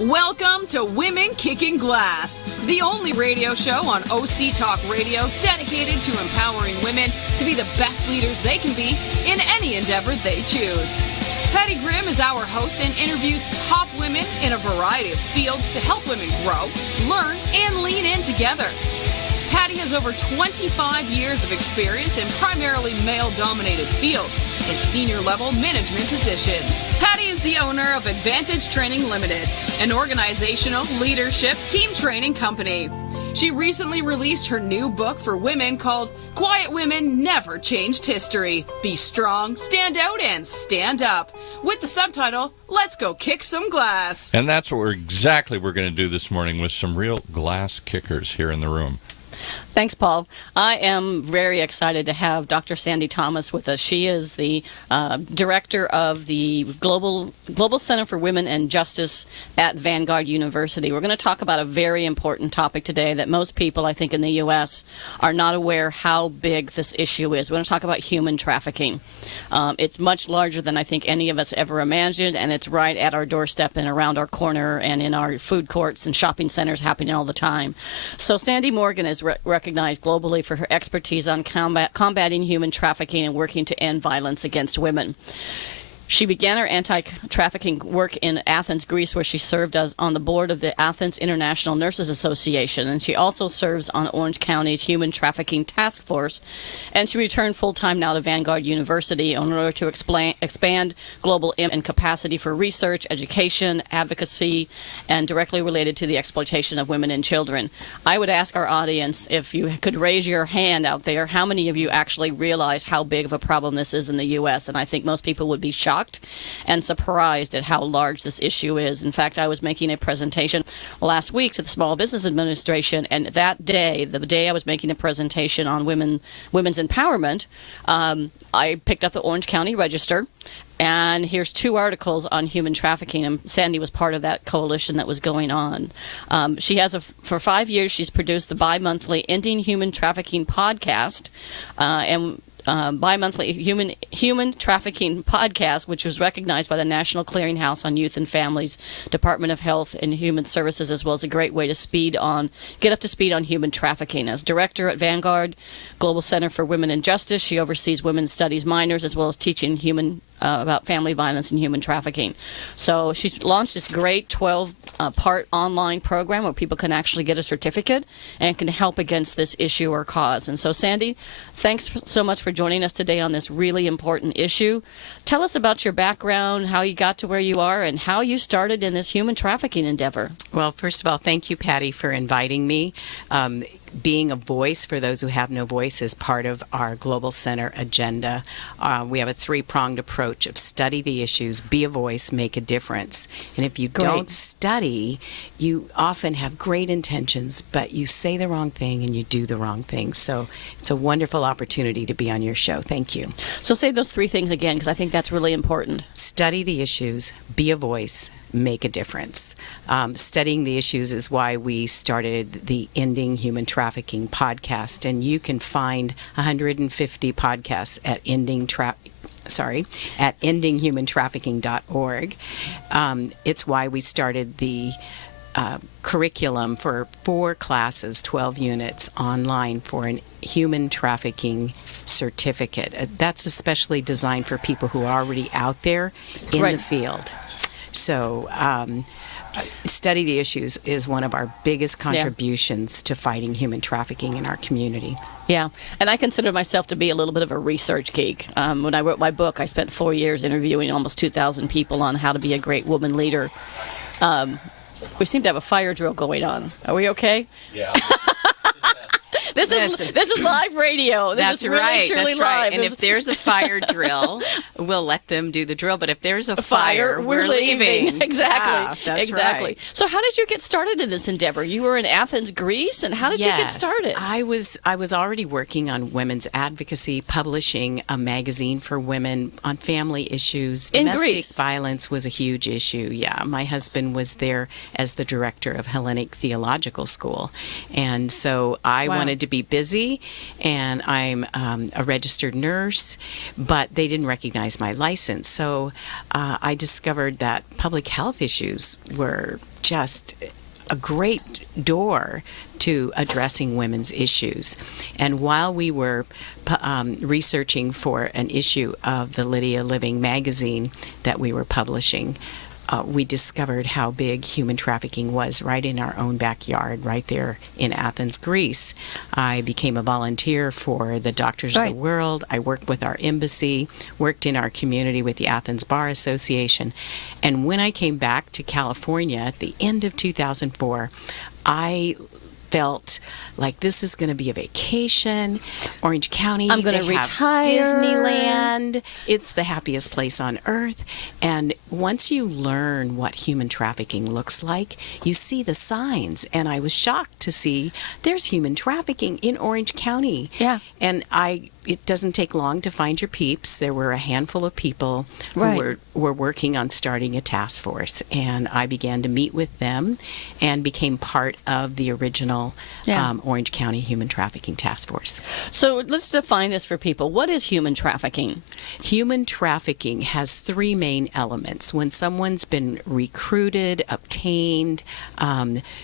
Welcome to Women Kicking Glass, the only radio show on OC Talk Radio dedicated to empowering women to be the best leaders they can be in any endeavor they choose. Patty Grimm is our host and interviews top women in a variety of fields to help women grow, learn, and lean in together. Patty has over 25 years of experience in primarily male-dominated fields in senior-level management positions. Patty is the owner of Advantage Training Limited, an organizational leadership team training company. She recently released her new book for women called Quiet Women Never Changed History. Be strong, stand out, and stand up. With the subtitle, Let's Go Kick Some Glass. And that's what we're going to do this morning with some real glass kickers here in the room. Thanks, Paul. I am very excited to have Dr. Sandy Thomas with us. She is the director of the Global Center for Women and Justice at Vanguard University. We're going to talk about a very important topic today that most people, I think, in the U.S. are not aware how big this issue is. We're going to talk about human trafficking. It's much larger than I think any of us ever imagined, and it's right at our doorstep and around our corner and in our food courts and shopping centers happening all the time. So Sandy Morgan is recognized globally for her expertise on combating human trafficking and working to end violence against women. She began her anti-trafficking work in Athens, Greece, where she served on the board of the Athens International Nurses Association, and she also serves on Orange County's Human Trafficking Task Force. And she returned full-time now to Vanguard University in order to expand global and capacity for research, education, advocacy, and directly related to the exploitation of women and children. I would ask our audience if you could raise your hand out there, how many of you actually realize how big of a problem this is in the U.S.? And I think most people would be shocked and surprised at how large this issue is. In fact, I was making a presentation last week to the Small Business Administration, and that day, the day I was making a presentation on women's empowerment, I picked up the Orange County Register, and here's 2 articles on human trafficking, and Sandy was part of that coalition that was going on. She has, for 5 years, she's produced the bi-monthly Ending Human Trafficking podcast, and bi-monthly human trafficking podcast, which was recognized by the National Clearinghouse on Youth and Families, Department of Health and Human Services, as well as a great way to get up to speed on human trafficking. As director at Vanguard Global Center for Women and Justice, she oversees women's studies minors as well as teaching about family violence and human trafficking. So she's launched this great 12-part online program where people can actually get a certificate and can help against this issue or cause. And so, Sandy, thanks so much for joining us today on this really important issue. Tell us about your background, how you got to where you are, and how you started in this human trafficking endeavor. Well, first of all, thank you, Patty, for inviting me. Being a voice for those who have no voice is part of our Global Center agenda. We have a 3-pronged approach of study the issues, be a voice, make a difference. And if you don't study, you often have great intentions, but you say the wrong thing and you do the wrong thing. So it's a wonderful opportunity to be on your show. Thank you. So say those 3 things again, because I think that's really important. Study the issues, be a voice, make a difference. Studying the issues is why we started the Ending Human Trafficking podcast, and you can find 150 podcasts at endinghumantrafficking.org. It's why we started the curriculum for 4 classes, 12 units online for an human trafficking certificate. That's especially designed for people who are already out there in the field. So study the issues is one of our biggest contributions to fighting human trafficking in our community. Yeah, and I consider myself to be a little bit of a research geek. When I wrote my book, I spent 4 years interviewing almost 2,000 people on how to be a great woman leader. We seem to have a fire drill going on. Are we okay? Yeah. This is live radio. This is really, truly live. And if there's a fire drill, we'll let them do the drill. But if there's a fire, we're leaving. Exactly. Yeah, that's right. So how did you get started in this endeavor? You were in Athens, Greece, and how did you get started? I was already working on women's advocacy, publishing a magazine for women on family issues. In Domestic Greece. violence was a huge issue. Yeah, my husband was there as the director of Hellenic Theological School, and so I wanted to be busy, and I'm a registered nurse, but they didn't recognize my license. So I discovered that public health issues were just a great door to addressing women's issues. And while we were researching for an issue of the Lydia Living magazine that we were publishing, we discovered how big human trafficking was right in our own backyard, right there in Athens, Greece. I became a volunteer for the Doctors of the World. I worked with our embassy, worked in our community with the Athens Bar Association. And when I came back to California at the end of 2004, I felt like this is going to be a vacation. Orange County, I'm going to retire. Disneyland. It's the happiest place on earth. And once you learn what human trafficking looks like, you see the signs. And I was shocked to see there's human trafficking in Orange County. Yeah. And it doesn't take long to find your peeps. There were a handful of people who were working on starting a task force, and I began to meet with them and became part of the original Orange County Human Trafficking Task Force. So let's define this for people. What is human trafficking? Human trafficking has three main elements. When someone's been recruited, obtained,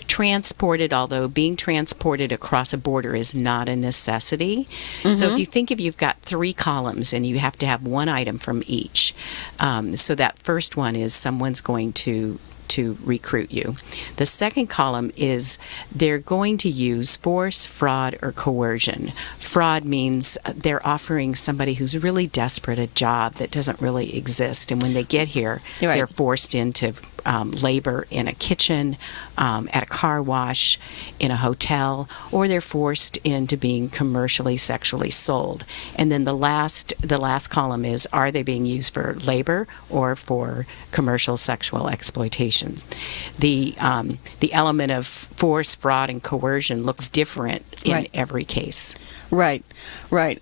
transported, although being transported across a border is not a necessity. So if you've got three columns and you have to have one item from each. So that first one is someone's going to recruit you. The second column is they're going to use force, fraud, or coercion. Fraud means they're offering somebody who's really desperate a job that doesn't really exist, and when they get here, they're forced into labor in a kitchen, at a car wash, in a hotel, or they're forced into being commercially sexually sold. And then the last column is, are they being used for labor or for commercial sexual exploitation? The element of force, fraud, and coercion looks different in every case. Right.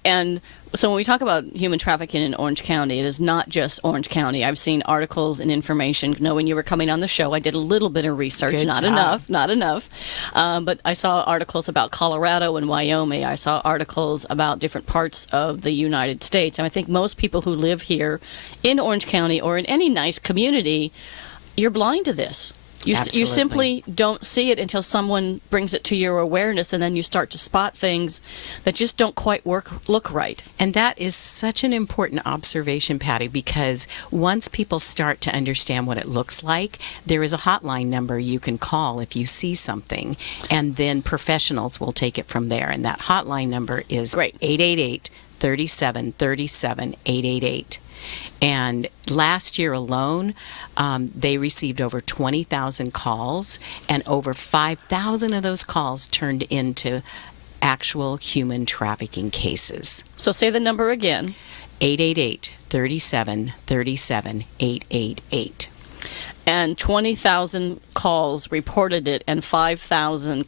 And so when we talk about human trafficking in Orange County, it is not just Orange County. I've seen articles and information. Knowing you were coming on the show, I did a little bit of research. Good not job. enough. But I saw articles about Colorado and Wyoming. I saw articles about different parts of the United States. And I think most people who live here in Orange County or in any nice community, you're blind to this. You simply don't see it until someone brings it to your awareness, and then you start to spot things that just don't quite look right. And that is such an important observation, Patty, because once people start to understand what it looks like, there is a hotline number you can call if you see something, and then professionals will take it from there. And that hotline number is 888-37-37-888. And last year alone, they received over 20,000 calls, and over 5,000 of those calls turned into actual human trafficking cases. So say the number again. 888-37-37-888. And 20,000 calls reported it, and 5,000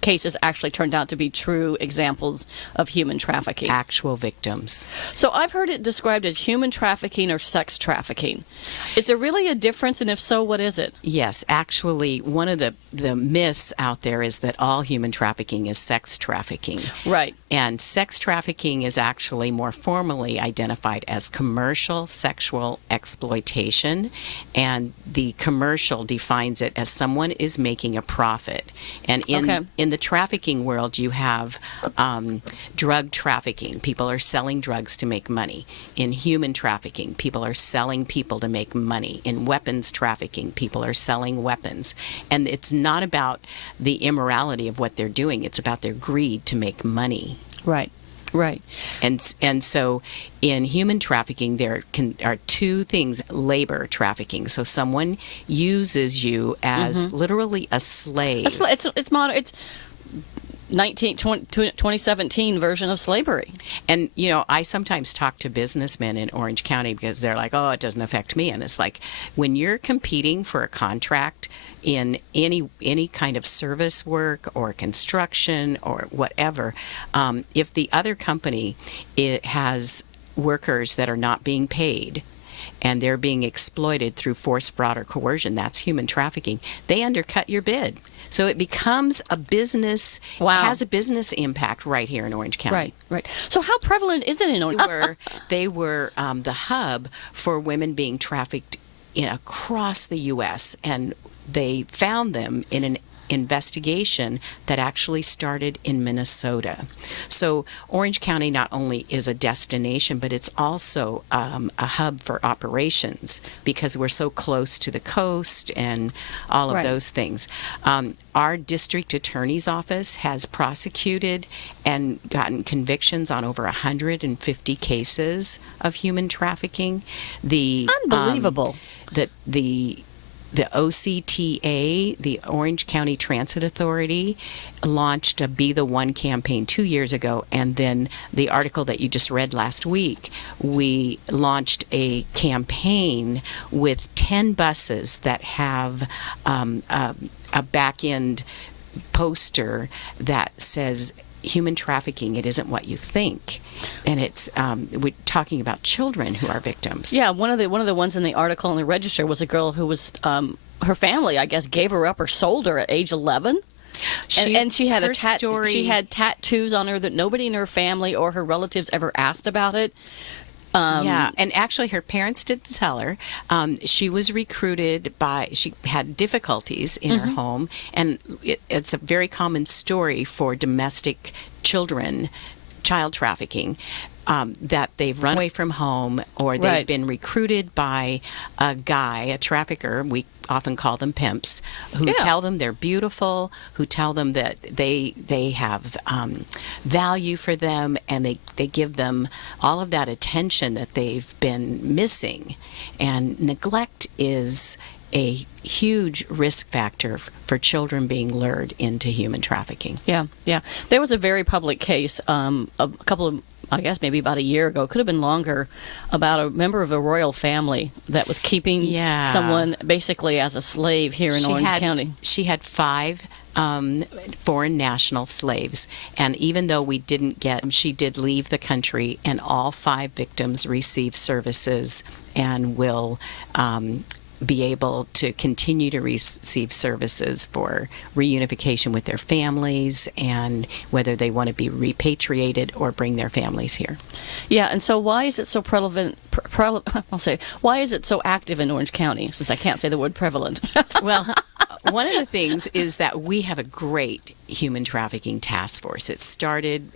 cases actually turned out to be true examples of human trafficking. Actual victims. So I've heard it described as human trafficking or sex trafficking. Is there really a difference, and if so, what is it? Yes, actually, one of the myths out there is that all human trafficking is sex trafficking. Right. And sex trafficking is actually more formally identified as commercial sexual exploitation, and the commercial defines it as someone is making a profit. And in the trafficking world, you have drug trafficking. People are selling drugs to make money. In human trafficking, people are selling people to make money. In weapons trafficking, people are selling weapons. And it's not about the immorality of what they're doing. It's about their greed to make money. Right. And so in human trafficking, there are two things. Labor trafficking. So someone uses you as literally a slave. It's modern. It's 2017 version of slavery. And, I sometimes talk to businessmen in Orange County because they're like, oh, it doesn't affect me. And it's like, when you're competing for a contract in any kind of service work or construction or whatever, if the other company has workers that are not being paid and they're being exploited through force, fraud, or coercion, that's human trafficking. They undercut your bid. So it becomes a business, has a business impact right here in Orange County. Right. So how prevalent is it in Orange County? They were the hub for women being trafficked across the U.S., and they found them in an investigation that actually started in Minnesota. So Orange County not only is a destination, but it's also a hub for operations because we're so close to the coast and all of Right. those things. Our district attorney's office has prosecuted and gotten convictions on over 150 cases of human trafficking. Unbelievable. The OCTA, the Orange County Transit Authority, launched a Be the One campaign 2 years ago, and then the article that you just read last week, we launched a campaign with 10 buses that have a back-end poster that says, human trafficking, it isn't what you think. And it's we're talking about children who are victims. Yeah, one of the ones in the article in the Register was a girl who was her family, I guess, gave her up or sold her at age 11. And she had she had tattoos on her that nobody in her family or her relatives ever asked about it. Yeah, and actually her parents did tell her. She was recruited she had difficulties in her home, and it's a very common story for domestic child trafficking. That they've run away from home or they've Right. been recruited by a guy, a trafficker, we often call them pimps, who tell them they're beautiful, who tell them that they have value for them, and they give them all of that attention that they've been missing. And neglect is a huge risk factor for children being lured into human trafficking. Yeah, yeah. There was a very public case a couple of, I guess maybe about a year ago, could have been longer, about a member of the royal family that was keeping someone basically as a slave here in Orange County. She had 5 foreign national slaves, and even though we didn't get them, she did leave the country, and all 5 victims received services and will be able to continue to receive services for reunification with their families, and whether they want to be repatriated or bring their families here. Yeah, and so why is it so prevalent? I'll say, why is it so active in Orange County? Since I can't say the word prevalent. Well, one of the things is that we have a great human trafficking task force. It started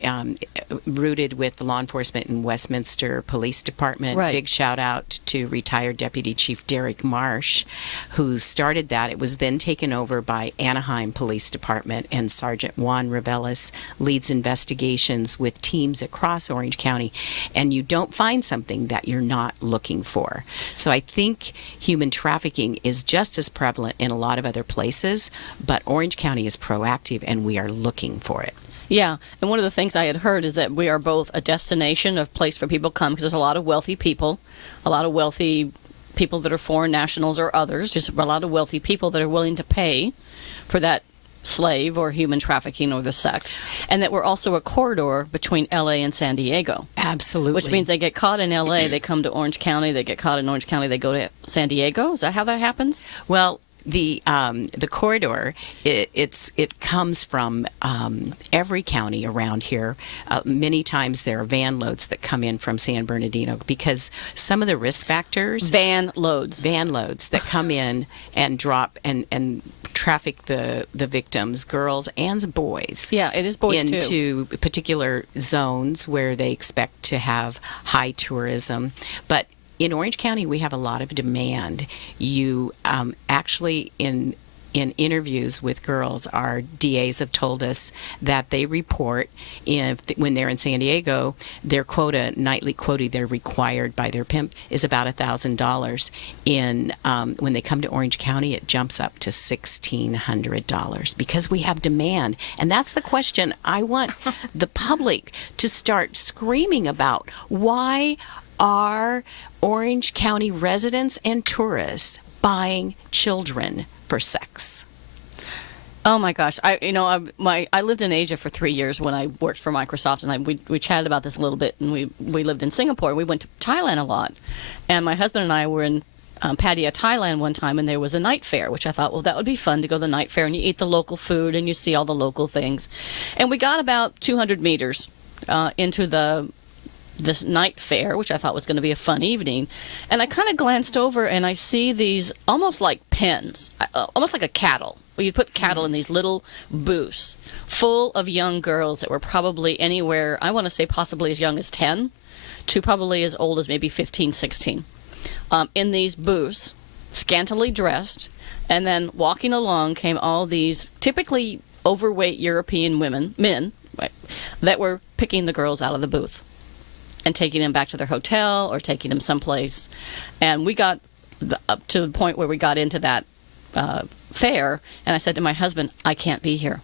rooted with the law enforcement in Westminster Police Department. Right. Big shout out to retired Deputy Chief Derek Marsh, who started that. It was then taken over by Anaheim Police Department, and Sergeant Juan Reveles leads investigations with teams across Orange County. And you don't find something that you're not looking for. So I think human trafficking is just as prevalent in a lot of other places, but Orange County is proactive and we are looking for it. Yeah, and one of the things I had heard is that we are both a destination, a place where people come, because there's a lot of wealthy people that are foreign nationals or others, just a lot of wealthy people that are willing to pay for that slave or human trafficking or the sex, and that we're also a corridor between LA and San Diego. Absolutely. Which means they get caught in LA, they come to Orange County, they get caught in Orange County, they go to San Diego. Is that how that happens? Well, the corridor, it comes from every county around here. Many times there are van loads that come in from San Bernardino because some of the risk factors. Van loads that come in and drop and traffic the victims, girls and boys. Yeah, it is boys too. Into particular zones where they expect to have high tourism. But in Orange County, we have a lot of demand. You actually, in interviews with girls, our DAs have told us that they report when they're in San Diego, their nightly quota they're required by their pimp is about $1,000. When they come to Orange County, it jumps up to $1,600 because we have demand. And that's the question I want the public to start screaming about. Why are Orange County residents and tourists buying children for sex? Oh my gosh! I lived in Asia for 3 years when I worked for Microsoft, and we chatted about this a little bit. And we lived in Singapore. We went to Thailand a lot, and my husband and I were in Pattaya, Thailand one time, and there was a night fair, which I thought, well, that would be fun to go to the night fair, and you eat the local food and you see all the local things. And we got about 200 meters into the this night fair, which I thought was going to be a fun evening. And I kind of glanced over and I see these almost like pens, almost like a cattle. Well, you'd put cattle in these little booths full of young girls that were probably anywhere, I want to say possibly as young as 10 to probably as old as maybe 15, 16. In these booths, scantily dressed, and then walking along came all these typically overweight European men, right, that were picking the girls out of the booth and taking them back to their hotel or taking them someplace. And we got up to the point where we got into that fair, and I said to my husband, I can't be here.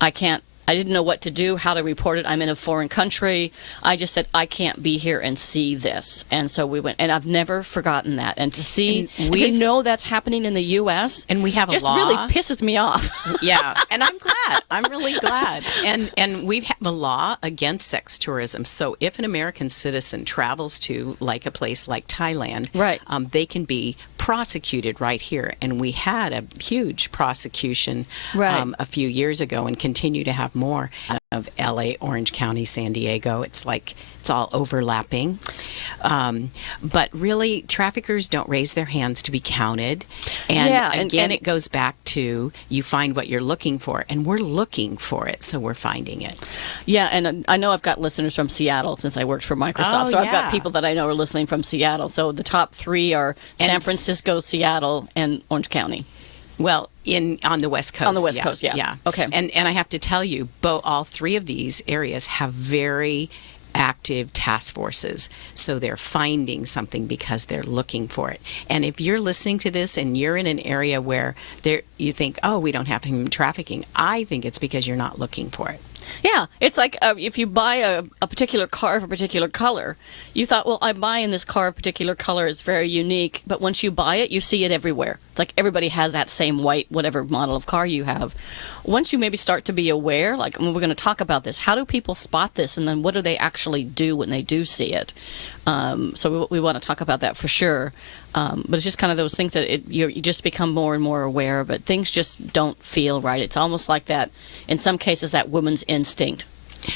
I didn't know what to do, how to report it. I'm in a foreign country. I just said, I can't be here and see this. And so we went, and I've never forgotten that. And to see, and to know that's happening in the U.S. And we have a just law. really pisses me off. Yeah, and I'm glad. I'm really glad. And we have a law against sex tourism. So if an American citizen travels to like a place like Thailand, right, they can be prosecuted right here. And we had a huge prosecution a few years ago and continue to have more of LA, Orange County, San Diego. It's like it's all overlapping. But really, traffickers don't raise their hands to be counted. And again, it goes back to you find what you're looking for, and we're looking for it, so we're finding it. Yeah, and I know I've got listeners from Seattle since I worked for Microsoft. So I've got people that I know are listening from Seattle. So the top three are San Francisco, Seattle, and Orange County. Well, on the West Coast. On the West Coast, yeah. Yeah. Okay. And I have to tell you, all three of these areas have very active task forces. So they're finding something because they're looking for it. And if you're listening to this and you're in an area where you think, oh, we don't have human trafficking, I think it's because you're not looking for it. Yeah, it's like if you buy a particular car of a particular color, you thought, well, I'm buying this car of a particular color, it's very unique, but once you buy it, you see it everywhere. It's like everybody has that same white, whatever model of car you have. Once you maybe start to be aware, like we're going to talk about this, how do people spot this, and then what do they actually do when they do see it? So we want to talk about that for sure. But it's just kind of those things that you just become more and more aware of it. Things just don't feel right. It's almost like that, in some cases, that woman's instinct.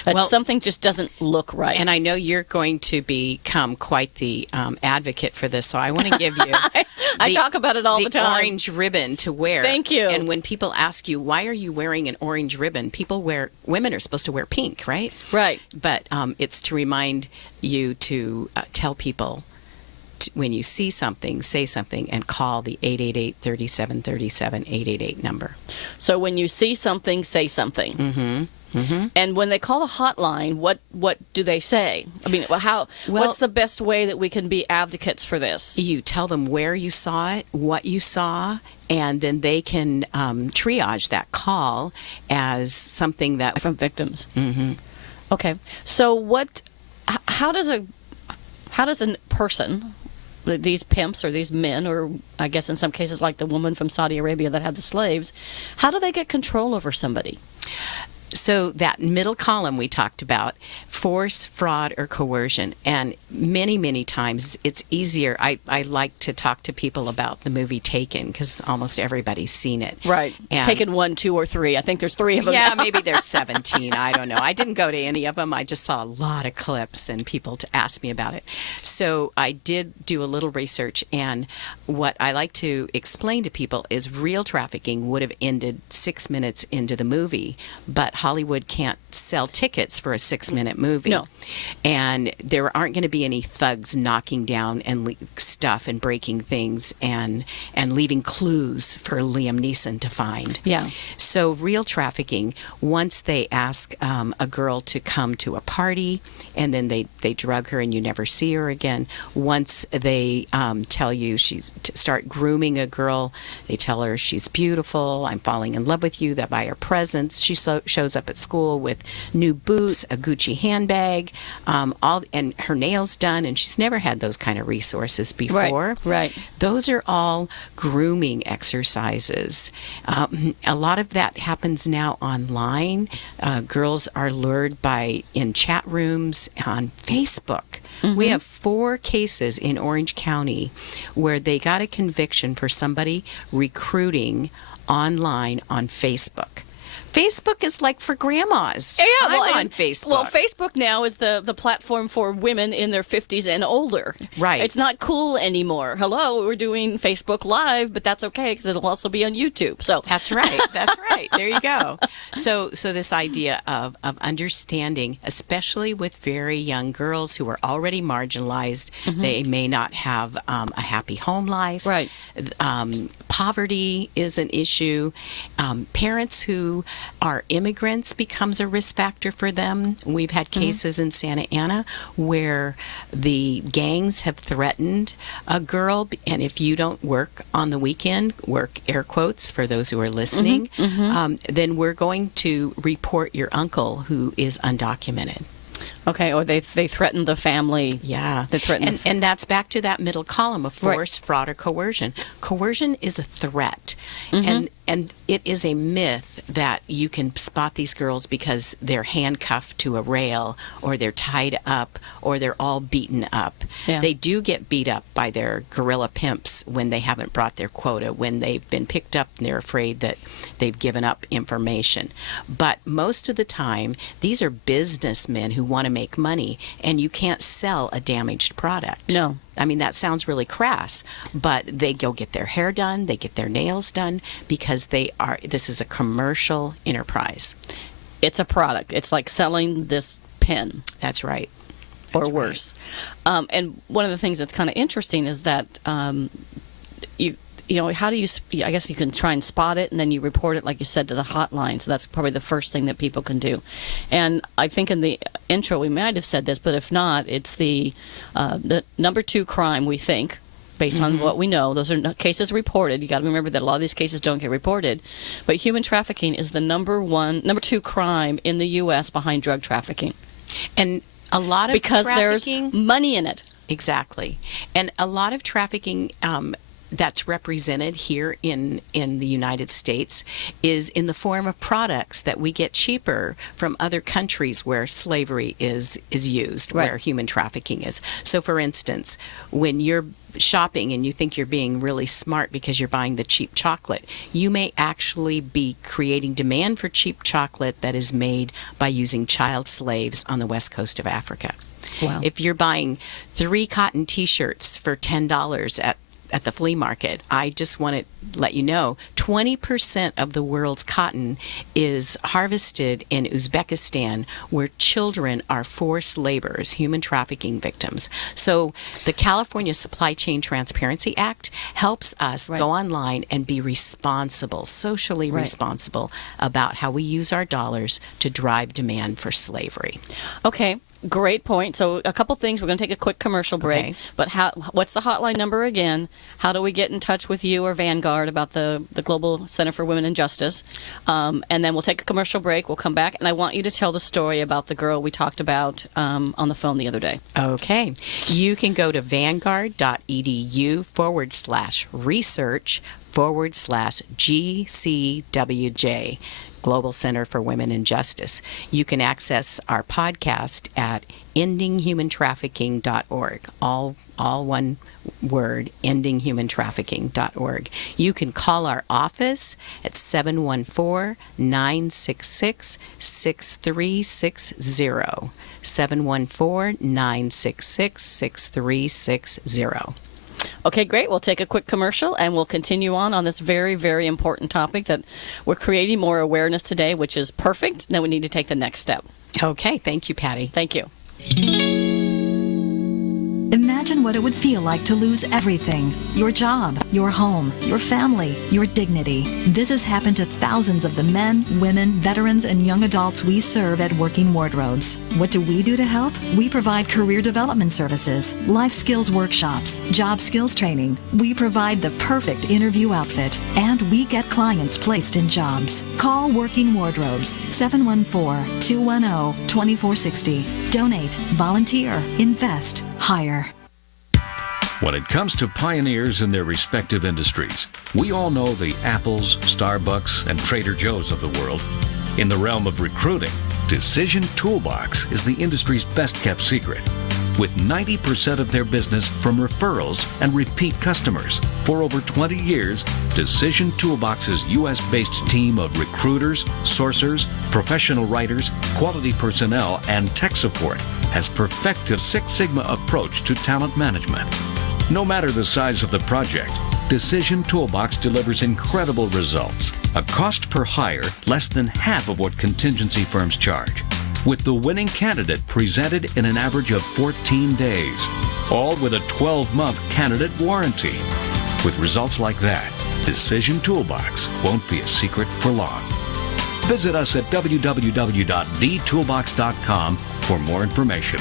That something just doesn't look right. And I know you're going to become quite the advocate for this, so I want to give you I talk about it all the time. Orange ribbon to wear. Thank you. And when people ask you, why are you wearing an orange ribbon? Women are supposed to wear pink, right? Right. But it's to remind you to tell people when you see something, say something, and call the 888-3737 888 number. So when you see something, say something. Mm-hmm. Mm-hmm. And when they call the hotline, what do they say? I mean, what's the best way that we can be advocates for this? You tell them where you saw it, what you saw, and then they can triage that call as something that from victims. Mm-hmm. Okay. So how does a person, these pimps or these men, or I guess in some cases like the woman from Saudi Arabia that had the slaves, how do they get control over somebody? So that middle column we talked about, force, fraud, or coercion. And many, many times it's easier. I like to talk to people about the movie Taken because almost everybody's seen it. Right. And Taken 1, 2, or 3. I think there's 3 of them. Yeah, maybe there's 17. I don't know. I didn't go to any of them. I just saw a lot of clips and people to ask me about it. So I did do a little research, and what I like to explain to people is real trafficking would have ended 6 minutes into the movie, but Hollywood can't sell tickets for a 6-minute movie. No. And there aren't going to be any thugs knocking down and stuff and breaking things and leaving clues for Liam Neeson to find. Yeah. So real trafficking, once they ask a girl to come to a party and then they drug her and you never see her again. Once they tell you start grooming a girl, they tell her she's beautiful, I'm falling in love with you, that buy her presents. She shows up at school with new boots, a Gucci handbag, and her nails done, and she's never had those kind of resources before. Right. Those are all grooming exercises. A lot of that happens now online. Girls are lured in chat rooms on Facebook. Mm-hmm. We have 4 cases in Orange County where they got a conviction for somebody recruiting online on Facebook. Facebook is like for grandmas. Yeah, I'm on Facebook. Well, Facebook now is the platform for women in their 50s and older. Right. It's not cool anymore. Hello, we're doing Facebook Live, but that's okay because it'll also be on YouTube. So That's right. That's right. There you go. So this idea of understanding, especially with very young girls who are already marginalized, they may not have a happy home life. Right. Poverty is an issue. Parents who are immigrants becomes a risk factor for them. We've had cases in Santa Ana where the gangs have threatened a girl, and if you don't work on the weekend, work air quotes for those who are listening, then we're going to report your uncle who is undocumented. okay, or they threaten the family. Yeah. They threaten and that's back to that middle column of force, fraud, or coercion. Coercion is a threat. And it is a myth that you can spot these girls because they're handcuffed to a rail or they're tied up or they're all beaten up. Yeah. They do get beat up by their guerrilla pimps when they haven't brought their quota, when they've been picked up and they're afraid that they've given up information. But most of the time, these are businessmen who want to make money, and you can't sell a damaged product. No. I mean, that sounds really crass, but they go get their hair done, they get their nails done, because this is a commercial enterprise. It's a product. It's like selling this pen. That's right. Or worse. And one of the things that's kind of interesting is that you know, how do you, I guess you can try and spot it, and then you report it, like you said, to the hotline. So that's probably the first thing that people can do. And I think in the intro we might have said this, but if not, it's the number 2 crime, we think, based on what we know. Those are cases reported. You got to remember that a lot of these cases don't get reported. But human trafficking is the number 2 crime in the U.S. behind drug trafficking. And a lot of because trafficking, there's money in it. Exactly. And a lot of trafficking that's represented here in the United States is in the form of products that we get cheaper from other countries where slavery is used, Right. where human trafficking is. So, for instance, when you're shopping and you think you're being really smart because you're buying the cheap chocolate, you may actually be creating demand for cheap chocolate that is made by using child slaves on the west coast of Africa. Wow. If you're buying 3 cotton t-shirts for $10 at the flea market, I just want to let you know 20% of the world's cotton is harvested in Uzbekistan, where children are forced laborers, human trafficking victims. So the California Supply Chain Transparency Act helps us Right. go online and be responsible, socially Right. responsible about how we use our dollars to drive demand for slavery. Okay. Great point. So a couple things. We're going to take a quick commercial break. Okay. But what's the hotline number again? How do we get in touch with you or Vanguard about the Global Center for Women and Justice? And then we'll take a commercial break. We'll come back, and I want you to tell the story about the girl we talked about on the phone the other day. Okay. You can go to vanguard.edu/research/GCWJ, Global Center for Women and Justice. You can access our podcast at endinghumantrafficking.org. All one word, endinghumantrafficking.org. You can call our office at 714-966-6360. 714-966-6360. Okay, great. We'll take a quick commercial, and we'll continue on this very, very important topic that we're creating more awareness today, which is perfect. Now we need to take the next step. Okay. Thank you, Patty. Thank you. Imagine what it would feel like to lose everything. Your job, your home, your family, your dignity. This has happened to thousands of the men, women, veterans, and young adults we serve at Working Wardrobes. What do we do to help? We provide career development services, life skills workshops, job skills training. We provide the perfect interview outfit, and we get clients placed in jobs. Call Working Wardrobes, 714-210-2460. Donate, volunteer, invest, hire. When it comes to pioneers in their respective industries, we all know the Apples, Starbucks, and Trader Joe's of the world. In the realm of recruiting, Decision Toolbox is the industry's best-kept secret. with 90% of their business from referrals and repeat customers. For over 20 years, Decision Toolbox's U.S.-based team of recruiters, sourcers, professional writers, quality personnel, and tech support has perfected a Six Sigma approach to talent management. No matter the size of the project, Decision Toolbox delivers incredible results. A cost per hire less than half of what contingency firms charge, with the winning candidate presented in an average of 14 days, all with a 12-month candidate warranty. With results like that, Decision Toolbox won't be a secret for long. Visit us at www.dtoolbox.com for more information.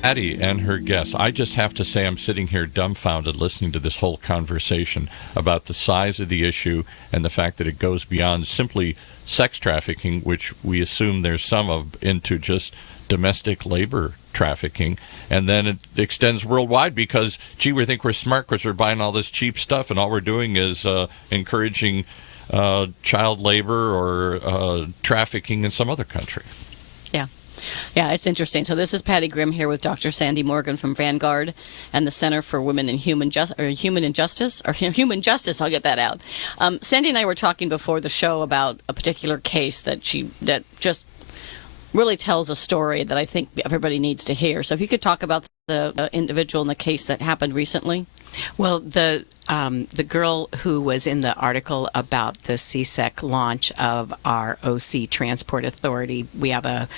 Patty and her guests. I just have to say I'm sitting here dumbfounded listening to this whole conversation about the size of the issue and the fact that it goes beyond simply sex trafficking, which we assume there's some of, into just domestic labor trafficking. And then it extends worldwide because, gee, we think we're smart because we're buying all this cheap stuff and all we're doing is encouraging child labor or trafficking in some other country. Yeah, it's interesting. So this is Patty Grimm here with Dr. Sandy Morgan from Vanguard and the Center for Women and Human Justice. I'll get that out. Sandy and I were talking before the show about a particular case that just really tells a story that I think everybody needs to hear. So if you could talk about the individual in the case that happened recently. Well, the girl who was in the article about the CSEC launch of our OC Transport Authority, we have a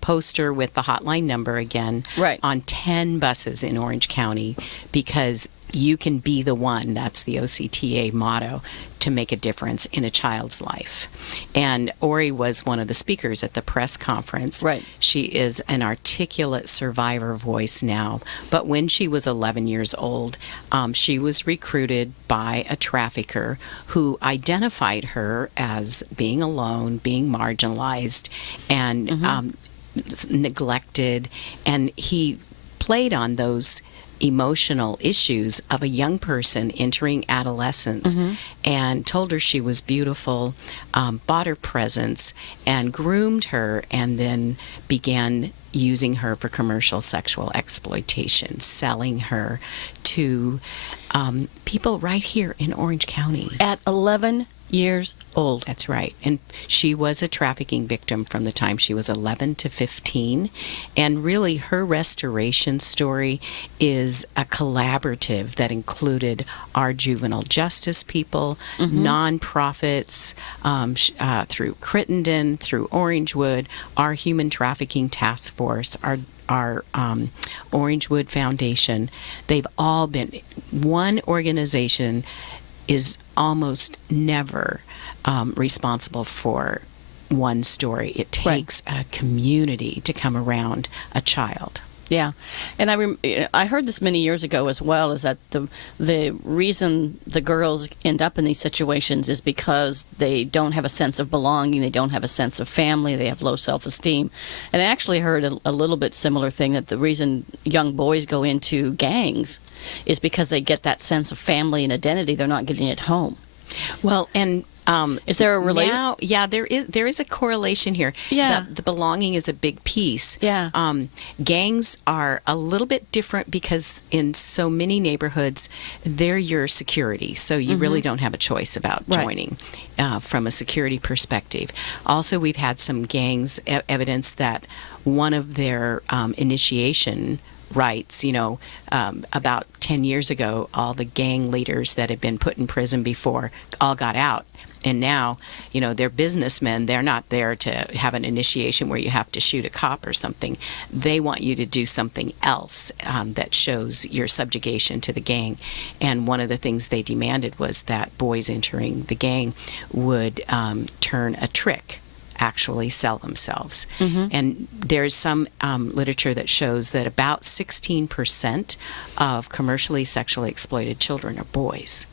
poster with the hotline number again on 10 buses in Orange County, because you can be the one, that's the OCTA motto, to make a difference in a child's life. And Ori was one of the speakers at the press conference. Right. She is an articulate survivor voice now, but when she was 11 years old, she was recruited by a trafficker who identified her as being alone, being marginalized, and neglected, and he played on those emotional issues of a young person entering adolescence and told her she was beautiful, bought her presents, and groomed her, and then began using her for commercial sexual exploitation, selling her to people right here in Orange County. At 11 years old. That's right. And she was a trafficking victim from the time she was 11 to 15. And really, her restoration story is a collaborative that included our juvenile justice people, nonprofits, through Crittenden, through Orangewood, our human trafficking task force, our Orangewood Foundation. They've all been, one organization is almost never responsible for one story. It takes a community to come around a child. Yeah, and I heard this many years ago as well, is that the reason the girls end up in these situations is because they don't have a sense of belonging, they don't have a sense of family, they have low self-esteem. And I actually heard a little bit similar thing, that the reason young boys go into gangs is because they get that sense of family and identity they're not getting at home. Well, and is there a relation? Yeah, there is a correlation here. Yeah. The belonging is a big piece. Yeah. Gangs are a little bit different because in so many neighborhoods, they're your security. So you really don't have a choice about joining from a security perspective. Also, we've had some gangs evidence that one of their initiation rights, about 10 years ago, all the gang leaders that had been put in prison before all got out. And now, they're businessmen. They're not there to have an initiation where you have to shoot a cop or something. They want you to do something else that shows your subjugation to the gang. And one of the things they demanded was that boys entering the gang would turn a trick, actually sell themselves. And there's some literature that shows that about 16% of commercially sexually exploited children are boys.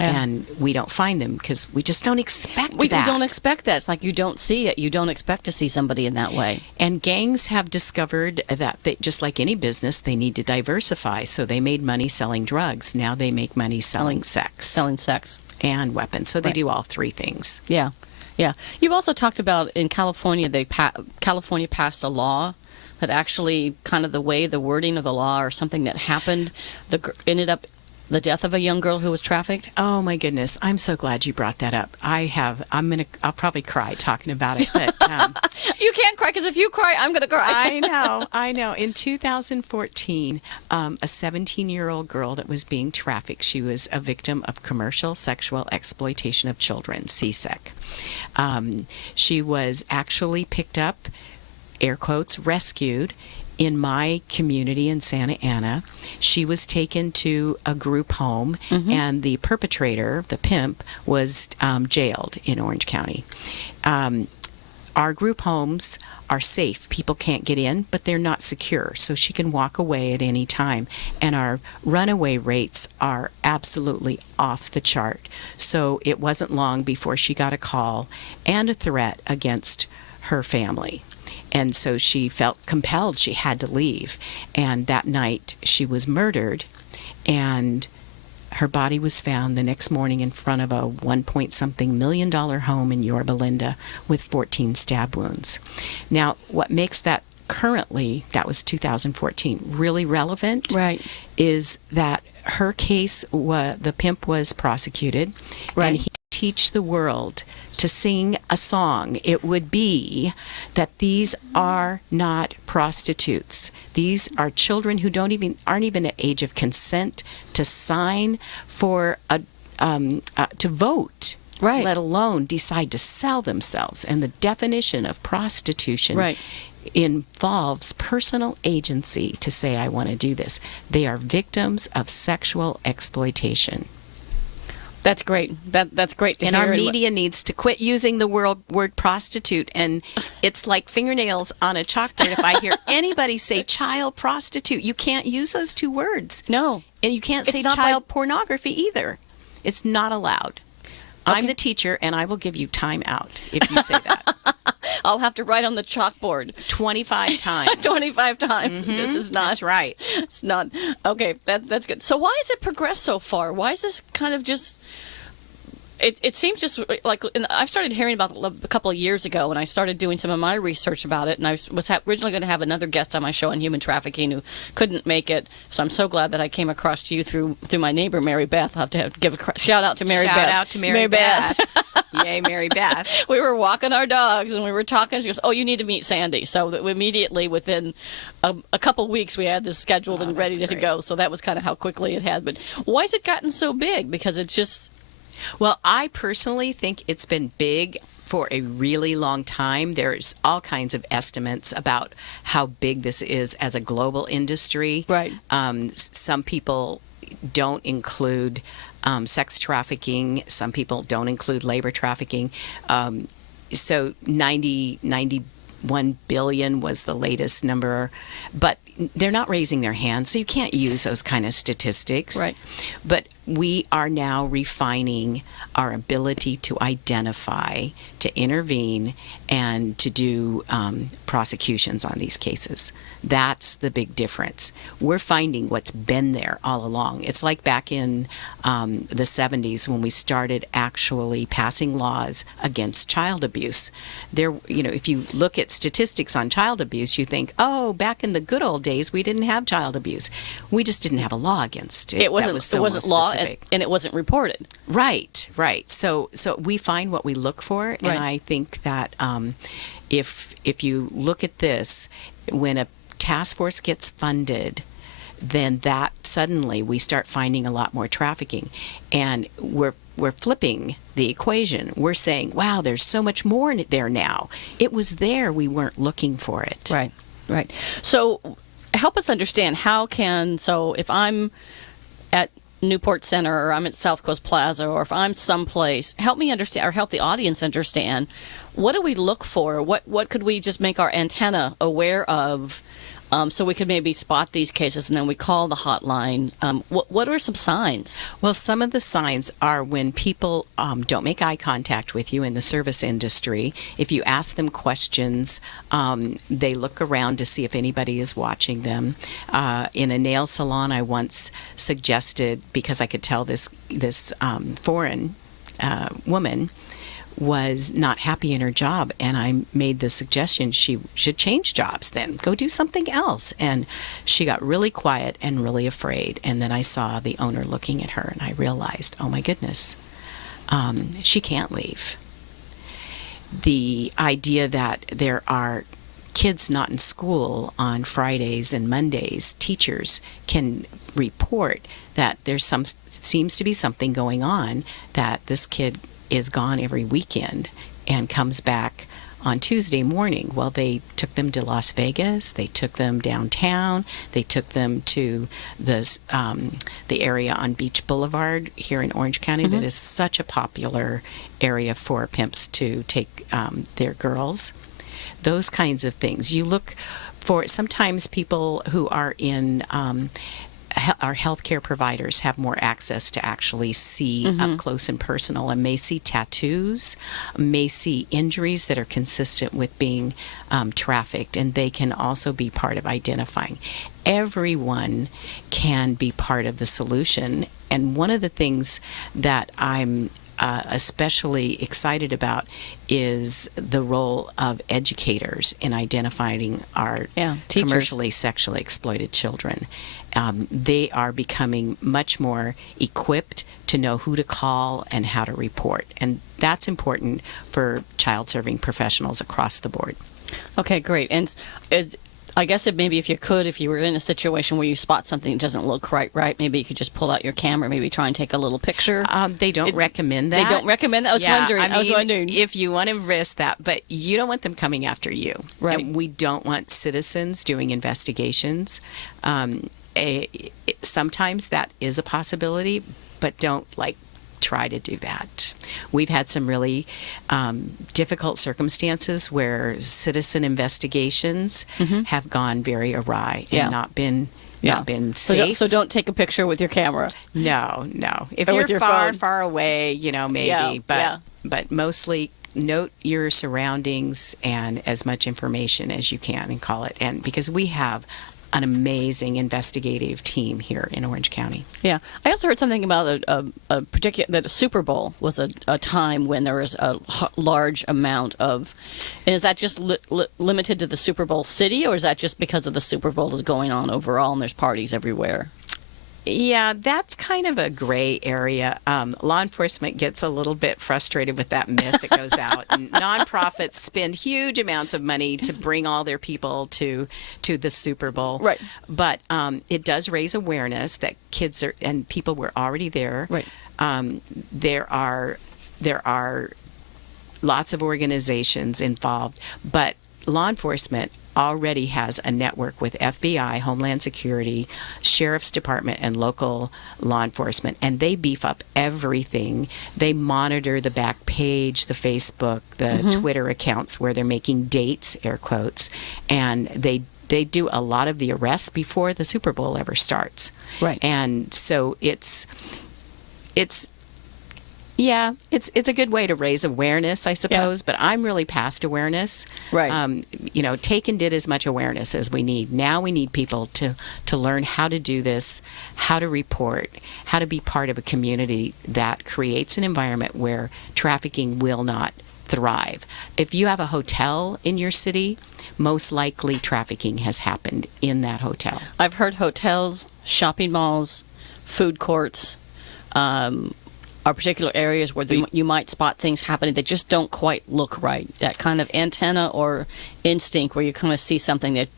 And we don't find them because we just don't expect that. We don't expect that. It's like you don't see it. You don't expect to see somebody in that way. And gangs have discovered that just like any business, they need to diversify. So they made money selling drugs. Now they make money selling sex. Selling sex. And weapons. So they do all three things. Yeah. Yeah. You've also talked about in California, California passed a law that actually kind of the way the wording of the law or something that happened ended up the death of a young girl who was trafficked? Oh my goodness, I'm so glad you brought that up. I'll probably cry talking about it, but You can't cry, because if you cry, I'm going to cry. I know. In 2014, a 17-year-old girl that was being trafficked, she was a victim of commercial sexual exploitation of children, CSEC. She was actually picked up, air quotes, rescued, in my community in Santa Ana. She was taken to a group home, and the perpetrator, the pimp, was jailed in Orange County. Our group homes are safe. People can't get in, but they're not secure, so she can walk away at any time. And our runaway rates are absolutely off the chart. So it wasn't long before she got a call and a threat against her family. And so she felt compelled. She had to leave. And that night she was murdered, and her body was found the next morning in front of a $1.something million home in Yorba Linda with 14 stab wounds. Now, what makes that currently, that was 2014, really relevant, Right. is that her case, the pimp was prosecuted, Right. and he teach the world to sing a song. It would be that these are not prostitutes. These are children who aren't even at age of consent to sign for to vote. Right. Let alone decide to sell themselves. And the definition of prostitution Right. involves personal agency to say, I want to do this. They are victims of sexual exploitation. That's great. That's great to And hear. our media needs to quit using the word prostitute. And it's like fingernails on a chalkboard. If I hear anybody say child prostitute, you can't use those two words. No. And you can't It's say not child pornography either. It's not allowed. Okay. I'm the teacher, and I will give you time out if you say that. I'll have to write on the chalkboard 25 times. 25 times. This is not. That's right. It's not. Okay, that's good. So why has it progressed so far? Why is this kind of just... It seems just like I started hearing about it a couple of years ago when I started doing some of my research about it, and I was originally going to have another guest on my show on human trafficking who couldn't make it. So I'm so glad that I came across you through my neighbor Mary Beth. I'll have to give a shout out to Mary Beth. Shout out to Mary Beth. Yay, Mary Beth. We were walking our dogs and we were talking. She goes, "Oh, you need to meet Sandy." So that immediately within a couple weeks we had this scheduled and ready to go. So that was kind of how quickly it had. But why has it gotten so big? Because it's just... Well, I personally think it's been big for a really long time. There's all kinds of estimates about how big this is as a global industry. Right. Some people don't include sex trafficking. Some people don't include labor trafficking. So 91 billion was the latest number. But they're not raising their hands, so you can't use those kind of statistics. Right. But we are now refining our ability to identify, to intervene, and to do prosecutions on these cases. That's the big difference. We're finding what's been there all along. It's like back in the 70s when we started actually passing laws against child abuse. There, if you look at statistics on child abuse, you think, oh, back in the good old days, we didn't have child abuse. We just didn't have a law against it. It wasn't law, and it wasn't reported. Right. So we find what we look for, and Right. I think that if you look at this, when a task force gets funded, then that suddenly we start finding a lot more trafficking, and we're flipping the equation. We're saying, wow, there's so much more in it there now. It was there, we weren't looking for it. Right. So help us understand so if I'm at Newport Center or I'm at South Coast Plaza or if I'm someplace, help me understand or help the audience understand, what do we look for? What could we just make our antenna aware of so we could maybe spot these cases, and then we call the hotline? What are some signs? Well, some of the signs are when people don't make eye contact with you in the service industry. If you ask them questions, they look around to see if anybody is watching them. In a nail salon, I once suggested, because I could tell this foreign woman was not happy in her job, and I made the suggestion she should change jobs then, go do something else. And she got really quiet and really afraid, and then I saw the owner looking at her, and I realized, oh my goodness, she can't leave. The idea that there are kids not in school on Fridays and Mondays, teachers can report that seems to be something going on, that this kid is gone every weekend and comes back on Tuesday morning. Well, they took them to Las Vegas, they took them downtown, they took them to the area on Beach Boulevard here in Orange County that is such a popular area for pimps to take their girls. Those kinds of things. You look for, sometimes people who are in our healthcare providers have more access to actually see up close and personal, and may see tattoos, may see injuries that are consistent with being trafficked, and they can also be part of identifying. Everyone can be part of the solution, and one of the things that I'm especially excited about is the role of educators in identifying our commercially sexually exploited children. They are becoming much more equipped to know who to call and how to report, and that's important for child serving professionals across the board. Okay, great. And I guess if you were in a situation where you spot something that doesn't look right, maybe you could just pull out your camera, maybe try and take a little picture. They don't recommend that. They don't recommend that? I was wondering. If you want to risk that, but you don't want them coming after you. Right. And we don't want citizens doing investigations. Sometimes that is a possibility, but don't try to do that. We've had some really difficult circumstances where citizen investigations have gone very awry and not been safe. So don't take a picture with your camera. No. If Or you're with your far, phone. far away, maybe. But mostly note your surroundings and as much information as you can and call it. And because we have an amazing investigative team here in Orange County. Yeah. I also heard something about a particular, that a Super Bowl was a time when there was a large amount of, and is that just limited to the Super Bowl city, or is that just because of the Super Bowl is going on overall and there's parties everywhere? Yeah, that's kind of a gray area. Law enforcement gets a little bit frustrated with that myth that goes out. And nonprofits spend huge amounts of money to bring all their people to the Super Bowl. Right. But it does raise awareness that kids and people were already there. Right. There are lots of organizations involved, but law enforcement already has a network with FBI, Homeland Security, Sheriff's Department, and local law enforcement, and they beef up everything. They monitor the back page, the Facebook, the Twitter accounts where they're making dates, air quotes, and they do a lot of the arrests before the Super Bowl ever starts. Right. And so it's a good way to raise awareness, I suppose, but I'm really past awareness. Right. Taken did as much awareness as we need. Now we need people to learn how to do this, how to report, how to be part of a community that creates an environment where trafficking will not thrive. If you have a hotel in your city, most likely trafficking has happened in that hotel. I've heard hotels, shopping malls, food courts, are particular areas where you might spot things happening that just don't quite look right. That kind of antenna or instinct where you kind of see something that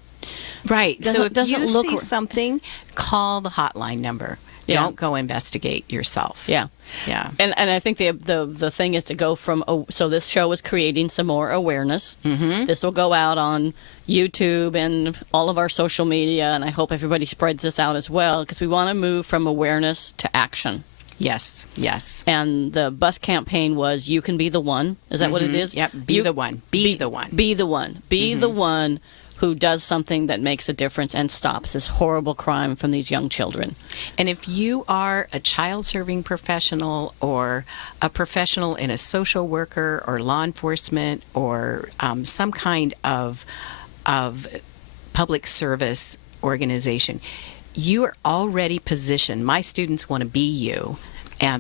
right. So if you look see something, call the hotline number. Yeah. Don't go investigate yourself. Yeah. Yeah. And I think the thing is to go from, so this show is creating some more awareness. Mm-hmm. This will go out on YouTube and all of our social media, and I hope everybody spreads this out as well, because we want to move from awareness to action. Yes, yes. And the bus campaign was, you can be the one. Is that what it is? Yep, be the one. Be the one. Be the one. Be the one who does something that makes a difference and stops this horrible crime from these young children. And if you are a child-serving professional or a professional in a social worker or law enforcement or some kind of public service organization, you are already positioned. My students want to be you.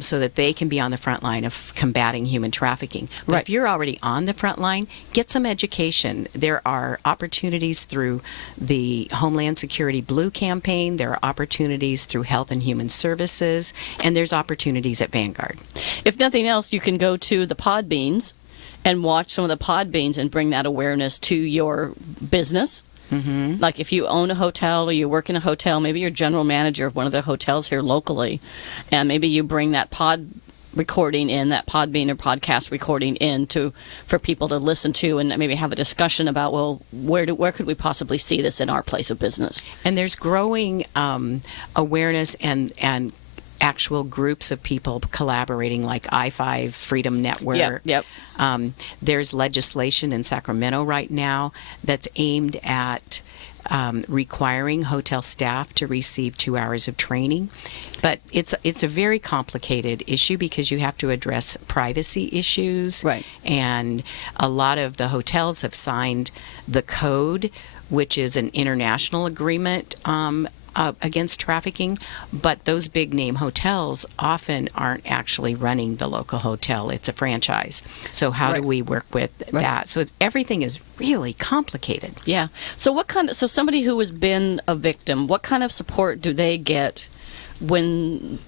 so that they can be on the front line of combating human trafficking. But Right. if you're already on the front line, get some education. There are opportunities through the Homeland Security Blue campaign. There are opportunities through Health and Human Services, and there's opportunities at Vanguard. If nothing else, you can go to the Podbeans and watch some of the Podbeans and bring that awareness to your business. Mm-hmm. Like if you own a hotel or you work in a hotel, maybe you're general manager of one of the hotels here locally, and maybe you bring that pod recording in, that Podbean or podcast recording in for people to listen to, and maybe have a discussion about, well, where could we possibly see this in our place of business? And there's growing awareness and actual groups of people collaborating, like I-5 Freedom Network. Yep. There's legislation in Sacramento right now that's aimed at requiring hotel staff to receive 2 hours of training. But it's a very complicated issue because you have to address privacy issues. Right. And a lot of the hotels have signed the code, which is an international agreement against trafficking, but those big name hotels often aren't actually running the local hotel. It's a franchise. So how Right. do we work with Right. that? So everything is really complicated. Yeah. So so somebody who has been a victim, what kind of support do they get when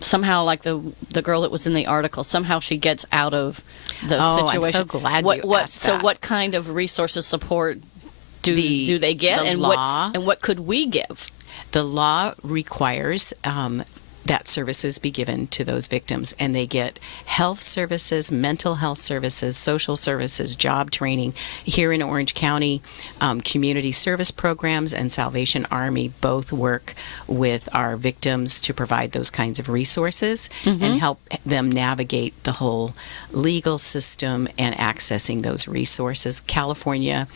somehow, like the girl that was in the article, somehow she gets out of the situation? I'm so glad you asked So that. what kind of resources, support do they get, the and law. what could we give? The law requires that services be given to those victims, and they get health services, mental health services, social services, job training. Here in Orange County, community service programs and Salvation Army both work with our victims to provide those kinds of resources and help them navigate the whole legal system and accessing those resources. California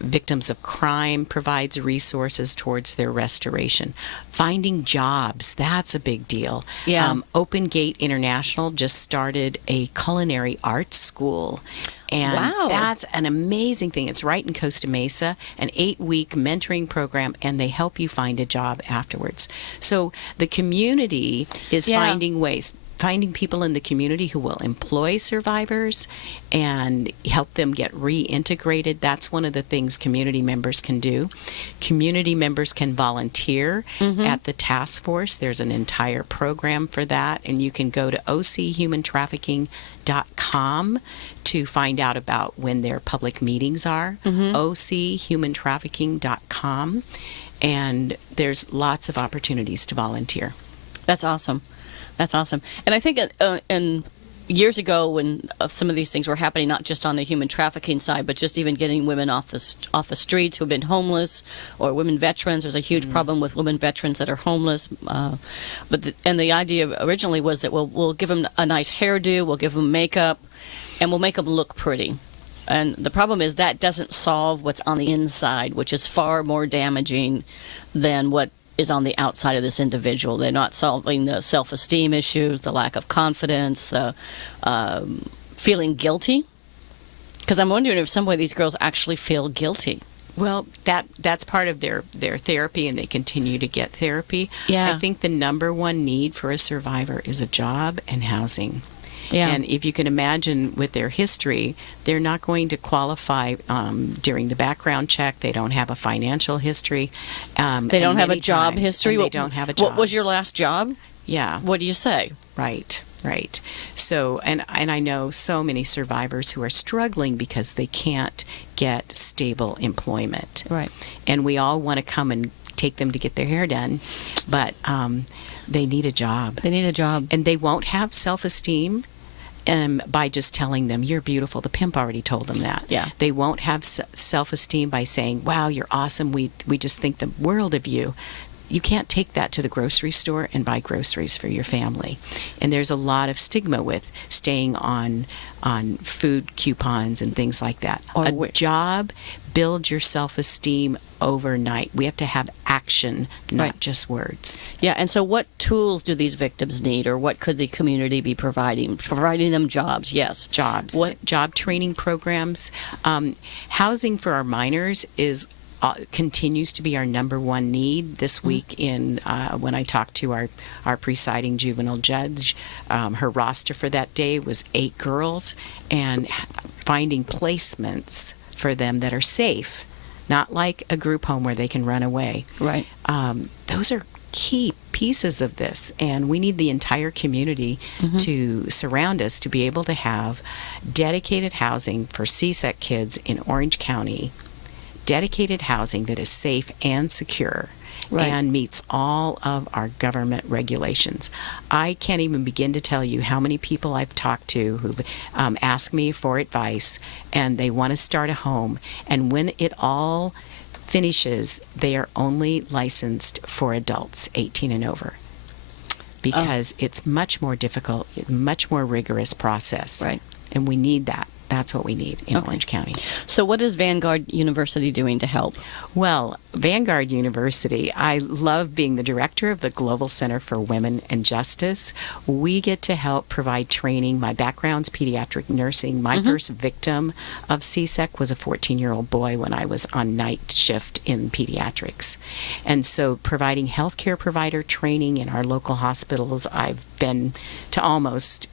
Victims of Crime provides resources towards their restoration. Finding jobs, that's a big deal. Yeah. Open Gate International just started a culinary arts school. And Wow. that's an amazing thing. It's right in Costa Mesa, an 8-week mentoring program, and they help you find a job afterwards. So the community is Yeah. finding people in the community who will employ survivors and help them get reintegrated. That's one of the things community members can do. Community members can volunteer at the task force. There's an entire program for that, and you can go to ochumantrafficking.com to find out about when their public meetings are. ochumantrafficking.com, and there's lots of opportunities to volunteer. That's awesome. That's awesome. And I think in years ago, when some of these things were happening, not just on the human trafficking side, but just even getting women off the streets who have been homeless, or women veterans. There's a huge problem with women veterans that are homeless. But the idea originally was that we'll give them a nice hairdo, we'll give them makeup, and we'll make them look pretty. And the problem is that doesn't solve what's on the inside, which is far more damaging than what is on the outside of this individual. They're not solving the self-esteem issues, the lack of confidence, the feeling guilty. Because I'm wondering if some way these girls actually feel guilty. Well, that's part of their therapy, and they continue to get therapy. Yeah. I think the number one need for a survivor is a job and housing. Yeah. And if you can imagine with their history, they're not going to qualify during the background check. They don't have a financial history. They don't have a job history. They don't have a job. What was your last job? Yeah. What do you say? Right. So, and I know so many survivors who are struggling because they can't get stable employment. Right. And we all want to come and take them to get their hair done, but they need a job. They need a job. And they won't have self-esteem by just telling them, you're beautiful. The pimp already told them that. Yeah. They won't have self-esteem by saying, wow, you're awesome. We just think the world of you. You can't take that to the grocery store and buy groceries for your family. And there's a lot of stigma with staying on food coupons and things like that. A job builds your self-esteem overnight. We have to have action, not just words. Yeah, and so what tools do these victims need, or what could the community be providing? Providing them jobs, yes. Jobs. Job training programs. Housing for our minors is continues to be our number one need. This week, when I talked to our presiding juvenile judge, her roster for that day was 8 girls, and finding placements for them that are safe, not like a group home where they can run away. Right. Those are key pieces of this, and we need the entire community to surround us to be able to have dedicated housing for CSEC kids in Orange County, dedicated housing that is safe and secure. Right. And meets all of our government regulations. I can't even begin to tell you how many people I've talked to who've asked me for advice, and they want to start a home. And when it all finishes, they are only licensed for adults 18 and over, because it's much more difficult, much more rigorous process. Right. And we need that. That's what we need in Orange County. So what is Vanguard University doing to help? Well, Vanguard University, I love being the director of the Global Center for Women and Justice. We get to help provide training. My background's pediatric nursing. My first victim of CSEC was a 14-year-old boy when I was on night shift in pediatrics. And so providing healthcare provider training in our local hospitals, I've been to almost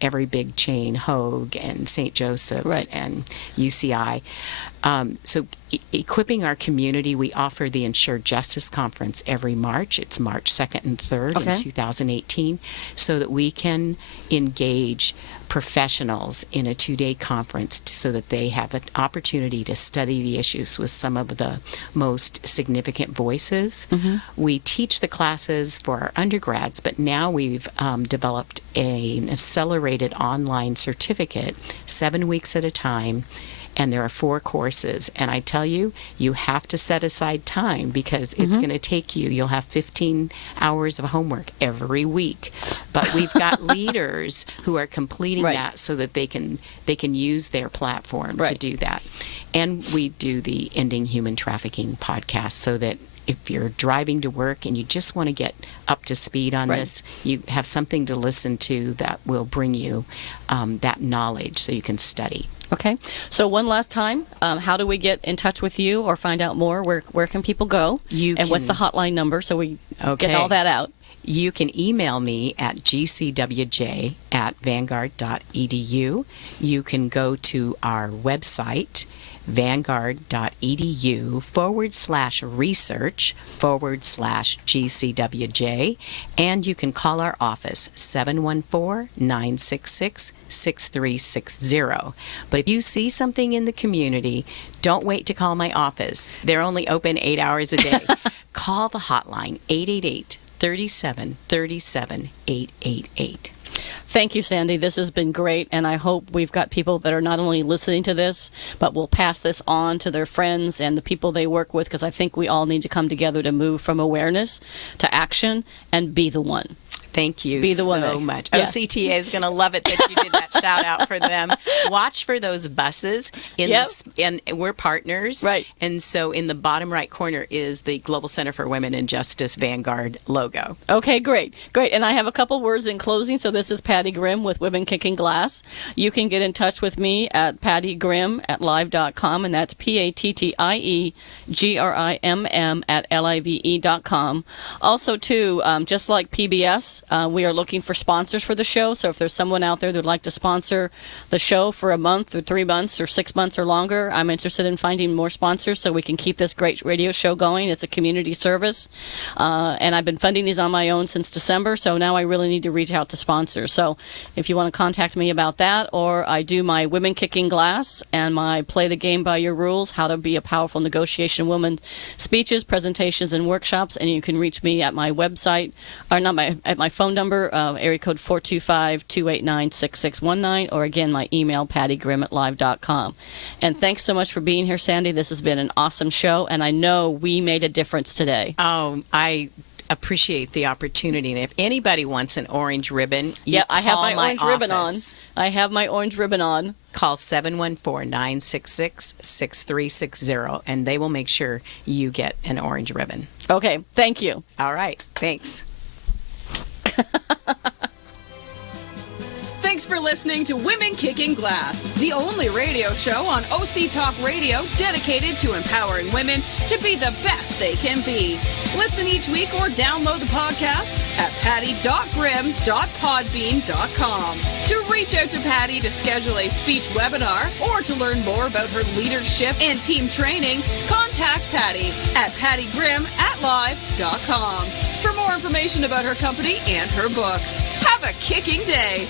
every big chain, Hoag and St. Joseph's and UCI. So equipping our community, we offer the Ensured Justice Conference every March. It's March 2nd and 3rd in 2018, so that we can engage professionals in a 2-day conference so that they have an opportunity to study the issues with some of the most significant voices. We teach the classes for our undergrads, but now we've developed an accelerated online certificate, 7 weeks at a time. And there are 4 courses. And I tell you, you have to set aside time, because it's going to take you, you'll have 15 hours of homework every week. But we've got leaders who are completing that so that they can use their platform to do that. And we do the Ending Human Trafficking podcast, so that if you're driving to work and you just want to get up to speed on this, you have something to listen to that will bring you that knowledge so you can study. Okay. So one last time, how do we get in touch with you or find out more? Where can people go? What's the hotline number so we get all that out? You can email me at gcwj@vanguard.edu. You can go to our website, vanguard.edu/research/GCWJ, and you can call our office, 714-966-6360. But if you see something in the community, don't wait to call my office. They're only open 8 hours a day. Call the hotline, 888-37-37-888. Thank you, Sandy. This has been great, and I hope we've got people that are not only listening to this, but will pass this on to their friends and the people they work with, because I think we all need to come together to move from awareness to action and be the one. Thank you Be the so one. much. Yeah. OCTA is going to love it that you did that shout out for them. Watch for those buses. And we're partners. Right. And so in the bottom right corner is the Global Center for Women and Justice Vanguard logo. Okay, great. And I have a couple words in closing. So this is Patty Grimm with Women Kicking Glass. You can get in touch with me at pattygrimm@live.com, and that's PATTIEGRIMM@LIVE.com. Also, too, just like PBS, we are looking for sponsors for the show. So if there's someone out there that would like to sponsor the show for a month or 3 months or 6 months or longer, I'm interested in finding more sponsors so we can keep this great radio show going. It's a community service. And I've been funding these on my own since December, so now I really need to reach out to sponsors. So if you want to contact me about that, or I do my Women Kicking Glass and my Play the Game by Your Rules, How to Be a Powerful Negotiation Woman speeches, presentations, and workshops. And you can reach me at my website, or not at my phone number, area code 425-289-6619, or again, my email, pattygrimm@live.com. And thanks so much for being here, Sandy. This has been an awesome show, and I know we made a difference today. Oh, I appreciate the opportunity. And if anybody wants an orange ribbon, I have my orange ribbon on. office. I have my orange ribbon on. Call 714-966-6360, and they will make sure you get an orange ribbon. Okay, thank you. All right, thanks. Thanks for listening to Women Kicking Glass, the only radio show on OC Talk Radio dedicated to empowering women to be the best they can be. Listen each week or download the podcast at patty.grim.podbean.com. To reach out to Patty to schedule a speech webinar or to learn more about her leadership and team training, contact Patty at pattygrim@live.com. For more information about her company and her books. Have a kicking day.